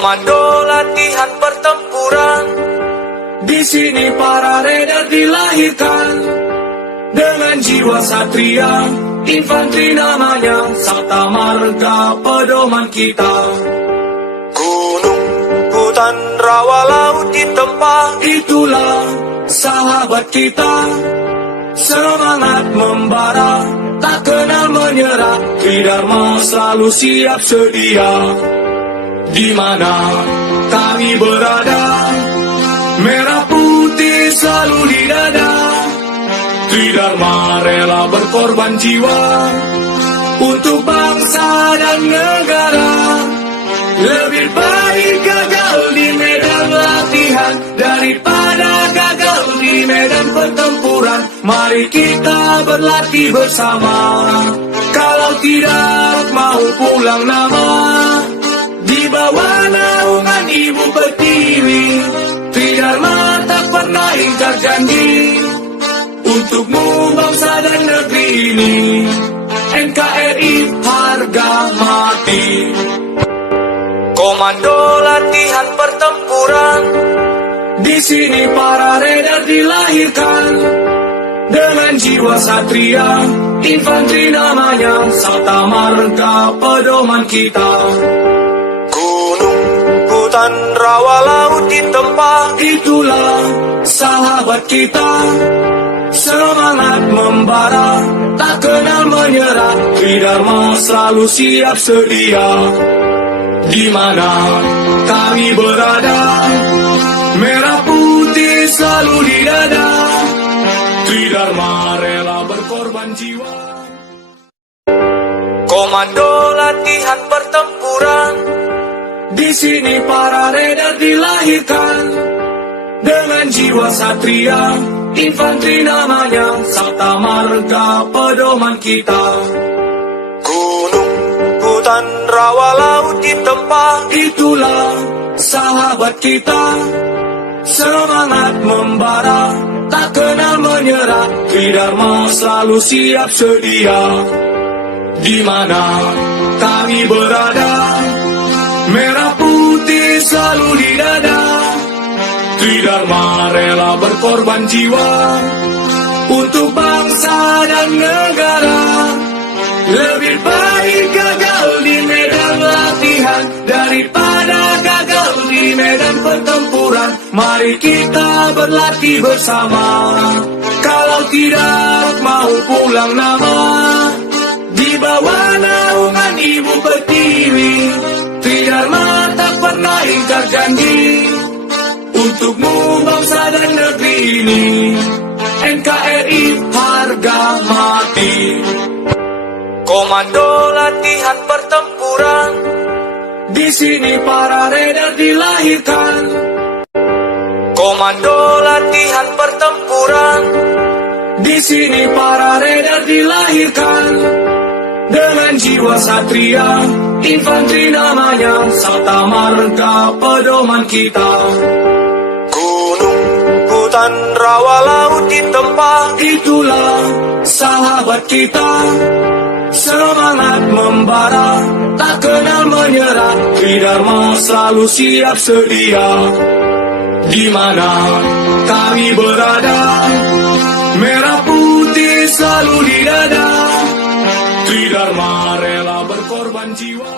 Komando latihan pertempuran. Di sini para raiders dilahirkan dengan jiwa satria, infanteri namanya, Sabta Marga pedoman kita. Gunung, hutan, rawa, laut ditempa, itulah sahabat kita. Semangat membara, tak kenal menyerah, Tridharma selalu siap sedia. Di mana kami berada, merah putih selalu di dada. Tridharma rela berkorban jiwa untuk bangsa dan negara. Lebih baik gagal di medan latihan daripada gagal di medan pertempuran. Mari kita berlatih bersama. Kalau tidak mau pulang nama, di bawah naungan Ibu Pertiwi, Tridharma tak pernah ingkar janji untukmu bangsa dan negeri ini. NKRI harga mati. Komando latihan pertempuran. Di sini para raiders dilahirkan dengan jiwa satria, infanteri namanya, Sabta Marga pedoman kita. Gunung, hutan, rawa, laut ditempa, itulah sahabat kita. Semangat membara, tak kenal menyerah, Tridharma selalu siap sedia. Di mana kami berada, merah putih selalu di dada. Tridharma rela berkorban jiwa. Komando latihan pertempuran. Di sini para raiders dilahirkan dengan jiwa satria, infanteri namanya, Sabta Marga pedoman kita. Gunung, hutan, rawa, laut ditempa, itulah sahabat kita. Semangat membara, tak kenal menyerah, Tridharma selalu siap sedia. Di mana kami berada, merah putih selalu di dada. Tridharma rela berkorban jiwa untuk bangsa dan negara. Lebih baik gagal di medan latihan daripada gagal di medan pertempuran. Mari kita berlatih bersama. Kalau tidak mau pulang nama, di bawah naungan Ibu Pertiwi, Tridharma tak pernah ingkar janji untukmu bangsa dan negeri ini. NKRI harga mati. Komando latihan pertempuran. Di sini para raiders dilahirkan. Komando latihan pertempuran. Di sini para raiders dilahirkan dengan jiwa satria, infanteri namanya, Sabta Marga pedoman kita. Gunung, hutan, rawa, laut ditempa, itulah sahabat kita. Semangat membara, tak kenal menyerah, Tridharma selalu siap sedia. Di mana kami berada, merah putih selalu di dada. Tridharma rela berkorban jiwa.